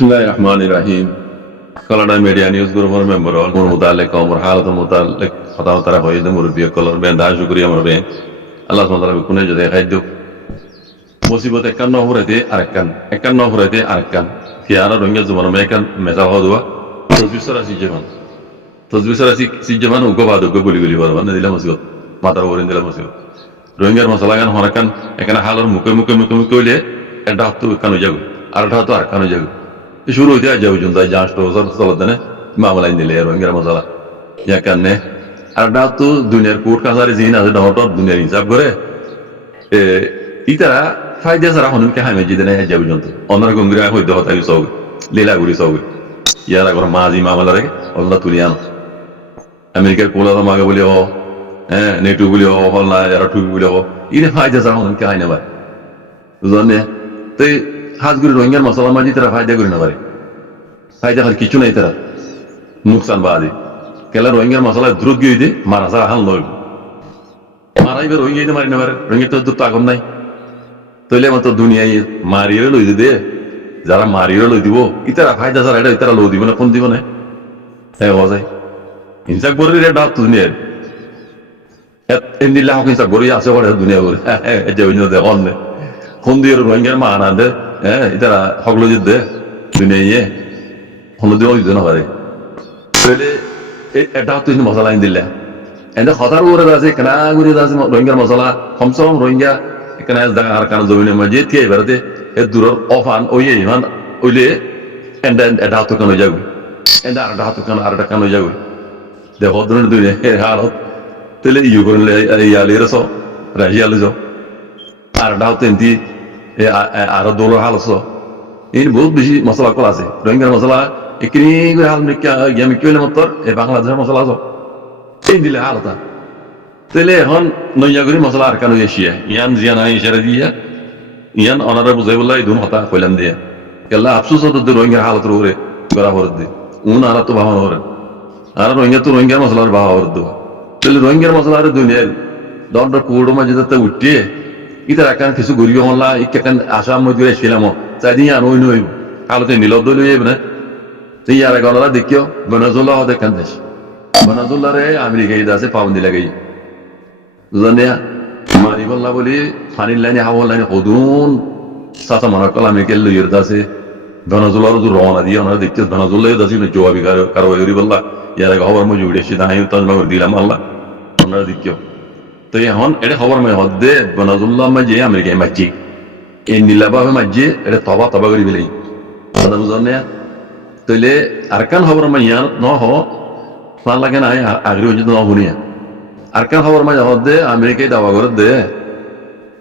Bismillahir Rahmanir Rahim. Kalada Media News Group member all mutalik or halat mutalik hata tara hoy de murbiya color ben da shukriya marbe Allah subhanahu wa ta'ala kune jode khaydu musibot ekan no hurete arekan fiara ronga zuman mekan meza hodwa tazbisara si jaman ugo badu ugo guli barban dila musibot matar orin dila musibot rongar masalagan horakan ekana halor muke le enda hatu kanu jagu arda hatu arkanu jagu শুরু হইতে যাও জুনতা just ওসর চলতেনে মামলা দিলে রোহিঙ্গার মশলা ইয়াকানে আর না তো দুনিয়ার court কাছারি জিন আছে ডহটর দুনিয়ার হিসাব করে ইতারা ফায়দা সারা হনুন কে হামে জিদনে যাও জুনতা অনর গঙ্গিরা হইতে হতা সব লীলা গুরি সব ইয়ারা করে মাজি মামলা রে অল্লাহ তুলিয়ান আমেরিকার কোলা মাগে বলি ও নেটু বলি ও হল্লা ইয়ারা টুবি বলি ও ইরে ফায়দা সারা হনুন কে হাইনা ভাই বুঝনে তো হাজগুরি রোহিঙ্গার মশলা মাঝি তারা ফায়দা করি না পারে ফায়দা খালি কিছু নাই তারা নুকসান বাদে কেলা রোহিঙ্গার মশলা দ্রুত গিয়ে দিয়ে মারা সারা হাল নয় মারাইবে রোহিঙ্গা মারি না পারে রোহিঙ্গা তো দ্রুত আগুন নাই তৈলে আমার তো দুনিয়ায় মারিয়ে লই দে যারা মারিয়ে লই দিব ইতারা ফায়দা সারা এটা ইতারা লো দিব না কোন দিব না হ্যাঁ বাজাই হিংসা করে রে ডাক দুনিয়ার এন্দিল্লাহ হিংসা করে আছে করে দুনিয়া করে যে ওই জন্য দেখুন কোন দিয়ে রোহিঙ্গার মা আনা দে ইতারা হগলো যুদ্ধে দুনিয়ায় হলো দিয়ে ওই জন্য পারে তাহলে এটা তুই মশলা আইন দিলে এনে হতার উপরে আছে কেনা ঘুরে আছে রোহিঙ্গার মশলা কমসে কম রোহিঙ্গা এখানে জায়গা আর কারণ জমিনের মাঝে দিয়ে বেড়াতে এর দূরের অফান ওই ইমান ওইলে এটা হাত কেন যাবে এটা আর হাত কেন আর কেন যাবে দেখো ধরনের দুনিয়া হালত তাহলে ইউ করলে ইয়ালে রস রাজিয়ালে যাও আর ডাউতে এমতি আরো দৌড়ের হাল আছে এই বহুত বেশি মশলা কল আছে রোহিঙ্গার মশলা এখানে করে হাল আমি কি হইলে মতর এই বাংলাদেশের মশলা আছে এই দিলে হাল তা তাহলে এখন নইয়া করে মশলা আর কেন এসিয়া ইয়ান জিয়া নাই ইশারা দিয়া ইয়ান অনারা বুঝাই বললা এই দুন হতা কইলাম দিয়া কেলা আফসোস হতো রোহিঙ্গার হালত রোরে করা হরদ দি উন আর তো ভাবনা হরে আর রোহিঙ্গা তো রোহিঙ্গার মশলার ভাবা হরদ তাহলে রোহিঙ্গার মশলার দুনিয়ার দণ্ড কুড়ো মাঝে যাতে উঠিয়ে ইতার একান কিছু গরিব হল্লা ইকান আসাম মধ্যে ছিলাম চাই দিয়ে আর ওই নই কালতে নীলব দল হইব না তুই আর গলারা দেখিও বেনাজুল্লাহ দেখান দেশ বেনাজুল্লাহ রে আমেরিকাই আছে পাবন্দি লাগাই জানিয়া মারি বললা বলি ফানির লাইনে হাওয়ার লাইনে হদুন সাথে মনে কল আমেরিকার লইয়ের আছে বেনাজুল্লাহর যে রওনা দিয়ে ওনারা দেখতে বেনাজুল্লাহ আছে জবাবি কারো করি বললা ইয়ার আগে হবার মধ্যে উঠেছি না তাজমা করে দিলাম আল্লাহ ওনারা দেখিও তো এখন এটা খবর মে হদ্দে বেনাজুল্লাহ মাঝে আমেরিকায় মাঝি এই নীলাভাবে মাঝে এটা তবা করে বেলাই কথা বুঝনে তৈলে আরকান খবর মা ইয়ার ন হ প্রাণ লাগে না আগ্রহ হচ্ছে ন শুনিয়া আরকান খবর মাঝে হদ্দে আমেরিকায় দাবা করে দে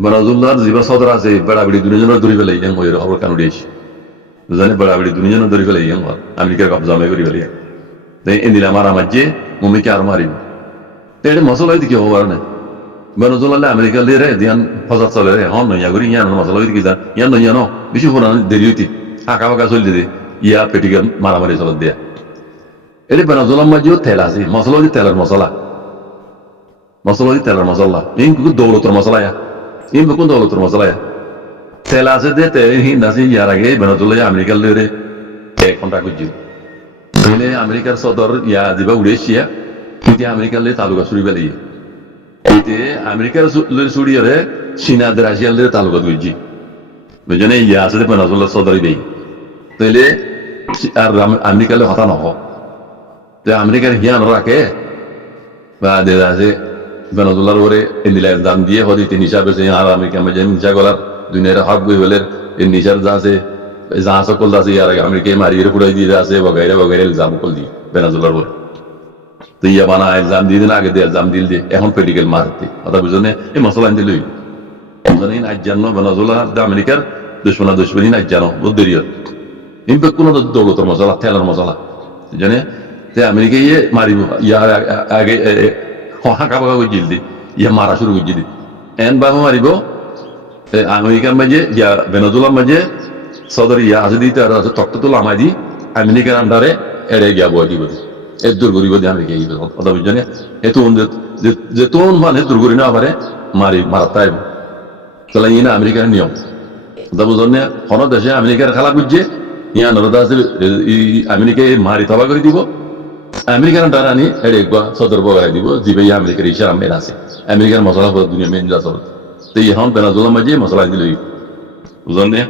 বেনাজুল্লাহর জিবা সদর আছে বেড়াবেড়ি দুজনের ধরি পেলাই ইয়াং হয়ে খবর কান উঠেছি বুঝানে বেড়াবেড়ি দুজনের ধরি পেলাই ইয়াং আমেরিকার কবজা মে করি পেলাই তাই এই নীলা মারা মাঝে মমিকে আর মারিব তো এটা মশলা হইতে কি হবার না বেনাজুল্লাহ আমেরিকা লিয়ে রে দিয়ান ফসাদ চলে রে হন নইয়া করি ইয়ান মশলা হইতে কি যা ইয়ান নইয়া ন বেশি ফোনা দেরি হইতে আঁকা বাঁকা চলি দে ইয়া পেটিকে মারামারি চলত দিয়া এটা বেনাজুল্লাহ মাঝেও তেল আছে মশলা হইতে তেলের মশলা ইন কুকুর দৌলতর মশলা ইন কুকুর দৌলতর মশলা তেল আছে দে তেল হিন্দ আছে ইয়ার আগে বেনাজুল্লাহ আমেরিকার লিয়ে রে 1 ঘন্টা করছি তাহলে আমেরিকার সদর ইয়া দিবা উড়েছিয়া তুই আমেরিকার লিয়ে তালুকা চুরি পেলাই এইতে আমেরিকার চুরিয়রে চীনাদের রাশিয়ার তালুকা করছি বুঝনে ইয়া আছে বেনাজুল্লাহ সদরি বেই তাইলে আর আমেরিকালে হতা নহ তো আমেরিকার হিয়ান রাখে বা দে আছে বেনাজুল্লাহর ওরে এন্দিলা দাম দিয়ে হদি তিন হিসাবে আর আমেরিকা মাঝে নিশা গলার দুনিয়ার হক বই বলে এই নিশার যা আছে যা সকল আছে ইয়ার আগে আমেরিকায় মারিয়ে পুরাই দিয়ে আছে বগাইরে ইলজাম কল দিয়ে বেনাজুল্লাহর ওরে তো ইয়া বানা ইলজাম দিয়ে দিন আগে দিয়ে ইলজাম দিল দিয়ে এখন পেডিকেল মারতে কথা বুঝনে এই মশলা আনতে লই বুঝনে আজ জানো বেনাজুল্লাহ আমেরিকার দুশ্মনী আজ জানো বহুত দেরি ইনপে কোনো দৌলতর মশলা তেলের মশলা জানে তে আমেরিকা ইয়ে মারিব ইয়ার আগে হাঁকা বাঁকা করে জিল দি ইয়া মারা শুরু করে দি এন বাবা মারিব আমেরিকার মাঝে ইয়া বেনাজুল্লাহ মাঝে সদর ইয়া আছে দিতে আর তক্ত তোলা আমায় দি আমেরিকার আন্ডারে এড়ে গিয়া বই দিব এর দূর করিব দিয়ে আমেরিকা গিয়ে কথা বুঝছেন এতো যে তোন মানে দূর করি না পারে মারাতাই তাহলে ইয়ে না আমেরিকার নিয়ম কথা বুঝলেন হন দেশে আমেরিকার খেলা বুঝছে ইয়ান রদা আছে আমেরিকায় মারি তবা করে দিব আমেরিকান ডারানি এড়ে গা সদর বগাই দিব জিবে আমেরিকার ইশারা মেন আছে আমেরিকার মশলা পুরো দুনিয়া মেন যা চলে তো এখন বেনাজুল্লাহ মাঝে মশলা দিল বুঝলেন না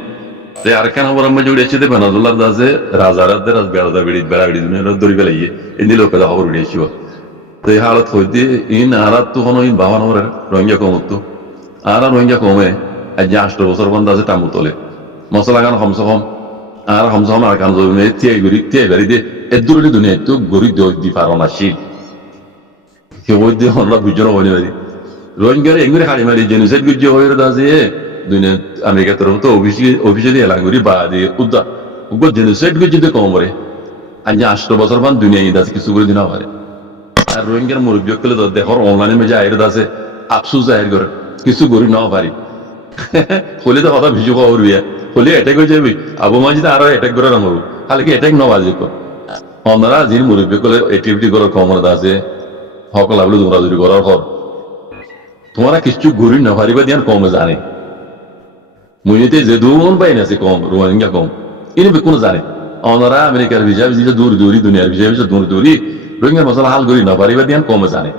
তে আর কেন বড় মাঝে উড়েছে তে বেনাজুল্লাহ দাসে রাজারাদের রাজ বেড়া বেড়ি দুনিয়া দড়ি বেলাইয়ে এন্দি লোক দা খবর উড়েছে তো এই হালত হইতে ইন আরাত তো কোনো ইন বাবা নরে রোহিঙ্গা কমতো আর রোহিঙ্গা কমে আজ 8 বছর বন্ধ আছে টামু তোলে মশলা গান কমসে কম আর কমসে কম আর কান জমি তিয়াই বাড়ি দিয়ে এদুরলি দুনিয়া তো গরি দি পারো না শীত কেউ দিয়ে আমরা বুঝো না বলি বাড়ি রোহিঙ্গার এগুলি হাড়ি মারি জেনুসাইড বুঝে হয়ে আছে দুনিয়া আমেরিকা তরফ তো অফিসিয়ালি এলাকা করি বা দিয়ে উদ্দা উগ্র জেনুসাইড বুঝে দিয়ে কম করে আজ 8 বছর বান দুনিয়া ঈদ আছে কিছু করে দিনা পারে আর রোহিঙ্গার মুরব্বী করলে তো দেখর অনলাইনে মেজে আয়ের আছে আফসুস জাহির করে কিছু করি নাও পারি হলে তো কথা ভিজু পাওয়া বিয়া হলে অ্যাটাক হয়ে যাবি আবু মাজিদ আরো অ্যাটাক করে রাখবো খালি কি অ্যাটাক নবাজ ওনারা যিনি মুরব্বী করলে অ্যাক্টিভিটি করার ক্ষমতা আছে সকল লাগলো দৌড়াদৌড়ি করার পর তোমারা কিছু ঘুরি না পারিবা দিয়ান কমে জানে মুইতে যে দূর পাই না সে কম রোহিঙ্গা কম ইনি কোনো জানে ওনারা আমেরিকার ভিসা ভিসা দূর দূরি দুনিয়ার ভিসা ভিসা দূর দূরি রোহিঙ্গার মশলা হাল করি না পারিবা দিয়ান কমে জানে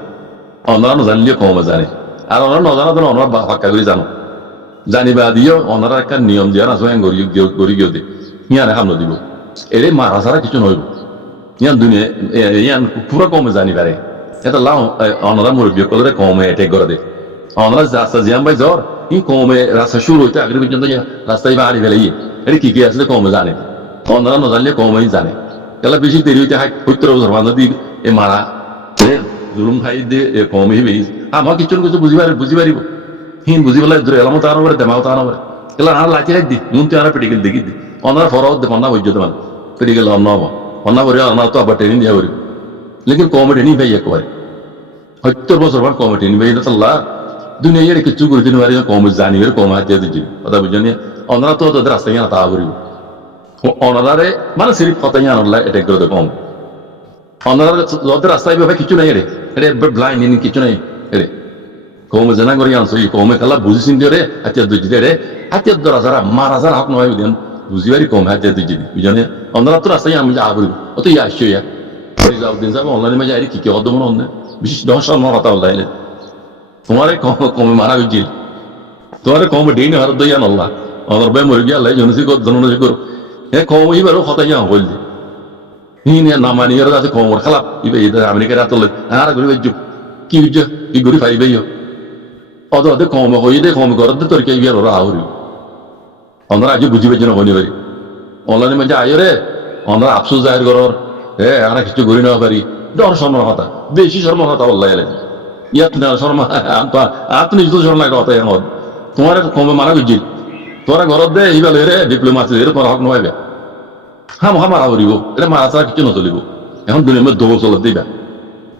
ওনারা না জানলে কমে জানে আর ওনারা না জানা তো ওনারা ফাঁকা করে জানো জানিবা দিও ওনারা একটা নিয়ম দিয়া না সোয়াং গড়ি গিয়ে দে ইয়ানে হামলো দিব এরে মারা ছাড়া কিছু নইব ইয়ান দুনিয়া ইয়ান পুরো কমে জানি পারে এটা লাও ওনারা মুরব্বী করে কমে অ্যাটাক করে দে ওনারা রাস্তা জিয়াম ভাই জ্বর ই কমে রাস্তা শুরু হইতে আগে পর্যন্ত রাস্তায় বাড়ি ফেলাই এটা কি আসলে কমে জানে ওনারা না জানলে কমেই জানে তাহলে বেশি দেরি হইতে হয় 70 বছর বান্ধব এ মারা জুলুম খাই দিয়ে কমে বেশ আমার কিছু কিছু বুঝি পারিব হিন বুঝি পেলাই এলামত আনো পারে দেমাও আনো পারে তাহলে আর লাইতে রাখ দি নুন তুই আর পেটিকেল দেখি দি ওনারা ফরাও দে অন্না বৈদ্য মান পেটিকেল অন্ন হবো অন্না করে অন্না তো আবার ট্রেনিং দেওয়া করি লেকিন কমে ট্রেনিং পাই একবারে 70 বছর বার কমে ট্রেনিং পাই আল্লাহ দুনিয়ার কিছু করে দিন পারি কমে জানি কমে হাতে দিচ্ছি কথা বুঝলি ওনারা তো তাদের রাস্তায় না তা করিব ওনারে মানে সিরিপ কথাই আনলা অ্যাটাক করে কম ওনারা ওদের রাস্তায় ভাবে কিছু নাই রে এটা ব্লাইন্ড ইন কিছু নাই রে কমে জানা করি আনছো কমে খেলা বুঝিছিন রে হাতে দিচ্ছি রে হাতে ধরা যারা মারা যারা হক নয় বুঝেন বুঝিবারি কম হাতে দিচ্ছি বুঝলি ওনারা তো রাস্তায় আমি যা করিব অত ইয়া আসছো ইয়া দিন যাবো অনলাইনে মাঝে আরে কি কি অদ্য মনে অন্য বিশেষ 10 কথা বললে তোমারে কমে মারা গেছিল তোমারে কমে ডেই হার দইয়া নল্লা আমার ভাই মরে গিয়া লাই জনসি জনসি করো হ্যাঁ কম এবার কথা ইয়া বললি হিন নামানি এর আছে কমর খারাপ ইবে এদের আমেরিকার আতলে আর ঘুরে বেজু কি বুঝছো কি ঘুরে পাইবেইও অদ অদ কম হই দে কম কর দে তোর কে বিয়ার ওরা আহুরি আমরা আজ বুঝিবে যেন বনি পারি অনলাইনে মধ্যে আয় রে আমরা আফসোস জাহির করর হ্যাঁ আর কিছু ঘুরে নেওয়া পারি ডর শর্মার কথা বেশি শর্মার কথা বললাই ইয়াত না শর্মা আপনি যদি শর্মা কথা এখন তোমার কমে মারা বুঝিল তোরা ঘর দে এইবার রে ডিপ্লোমাসি এর পর হক নয় হ্যাঁ মহা মারা করিব এটা মারা ছাড়া কিছু নচলিব এখন দুনিয়ার মধ্যে দৌল চলত দিবা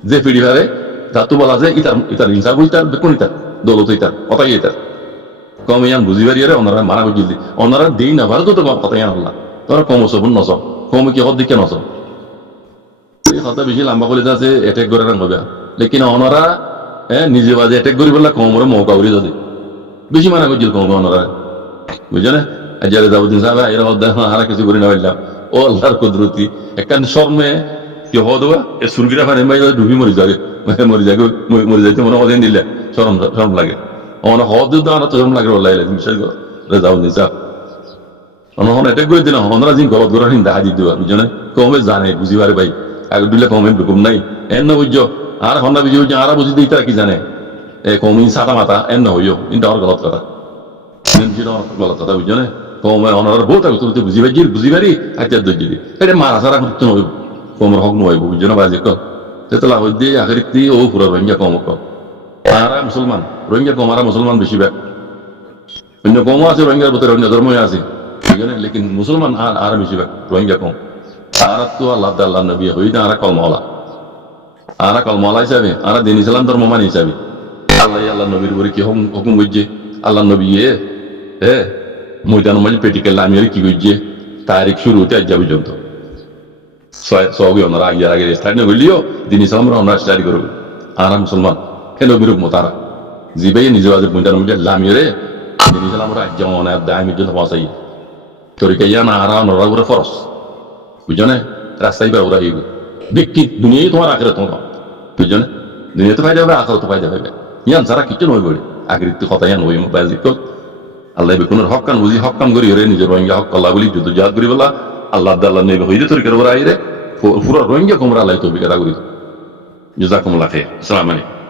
যে পিড়ি ভারে তা তো বলা যায় ইতার হিংসা বই তার বেকুন ইতার দৌলত ইতার কথাই ইতার কম ইয়ান বুঝি পারি রে ওনারা মারা বুঝিল দি ওনারা দিই না ভালো তো কথা ইয়ান হল্লা তোরা কম সবুন নচ কম কি হদ দিকে নচ এই কথা বেশি লম্বা করে যাচ্ছে অ্যাটেক করে রাখবে লেকিন ওনারা নিজে বাজে অ্যাটেক করি বললা কমরে মৌকা উড়ি যাবে বেশি মানা করছিল কম ওনারা বুঝছো না যারা যাবদিন সাহেব এরা আর কিছু করি না বললাম ও আল্লাহর কুদরতি একখান শর্মে কি হওয়া এ সুরগিরা ফানে মাই ডুবি মরি যাবে মরি যাইতে মনে অদিন দিলে শরম লাগে আমার হদ আমার তো শরম লাগে বললাই বিশ্বাস করে যাবদিন সাহেব অনহন অ্যাটেক করে দিলাম ওনারা যিনি গলত করার দেখা দিতে পারবে বুঝছো না কমে জানে বুঝি পারে ভাই আগে দিলে কমে বেকুম নাই এন না বুঝছো আর হন্ডা বুঝি বুঝছো আর বুঝি দিই তারা কি জানে এ কমি সাতা মাথা এন না হইও কিন্তু আর গলত কথা গলত কথা বুঝছো না কমে অনার বহুত আগে তুলতে বুঝি পারি আচ্ছা দর্জি দি এটা মারা সারা করতে নইব কমর হক নইব বুঝছো না বাজে কম তেতলা হই দিয়ে আখের দি ও পুরো রোহিঙ্গা কম কম আরা মুসলমান রোহিঙ্গা কম আরা মুসলমান বেশি ব্যাগ অন্য কমও আছে রোহিঙ্গার ভিতরে অন্য ধর্মই আছে বুঝলেন লেকিন মুসলমান আর বেশি ব্যাগ রোহিঙ্গা কম আর তো আল্লাহ নবী হই না আর কলমওয়ালা হিসাবে আর দিন ইসলাম ধর্ম মান হিসাবে আল্লাহ নবীর উপরে কি হুকুম বুঝছে আল্লাহ নবী ময়দান মাঝে পেটিকেল নামিয়ে কি বুঝছে তারিখ শুরু হতে আজ পর্যন্ত সবই ওনারা আগে স্টার্ট না করলিও দিন ইসলাম ওনারা স্টার্ট করবে আর মুসলমান কেন বিরূপ মতারা জিবাই নিজে ময়দান মাঝে লামিয়ে দিন ইসলাম রাজ্য দায় পর্যন্ত পৌঁছাই তরিকা ইয়া না আরা নরা করে ফরস বুঝনে রাস্তায় বা ওরা হইব ব্যক্তি দুনিয়ায় তোমার আখেরে তোমার বুঝনে দুনিয়া তো ফায়দা হবে আখেরে তো ফায়দা হবে ইয়ান সারা কিছু নয় বলে আগের কথা ইয়ান হইম বাজিক আল্লাহ বেকুনের হক কান বুঝি হক কাম করি রে নিজের রোহিঙ্গা হক আল্লাহ বলি যুদ্ধ জাত করি বলা আল্লাহ আল্লাহ নেবে হইতে তরিকার ওরা আইরে পুরো রোহিঙ্গা কুমরা আল্লাহ তৌফিক আদা করি জাযাকুমুল্লাহ খাইর আসসালামু আলাইকুম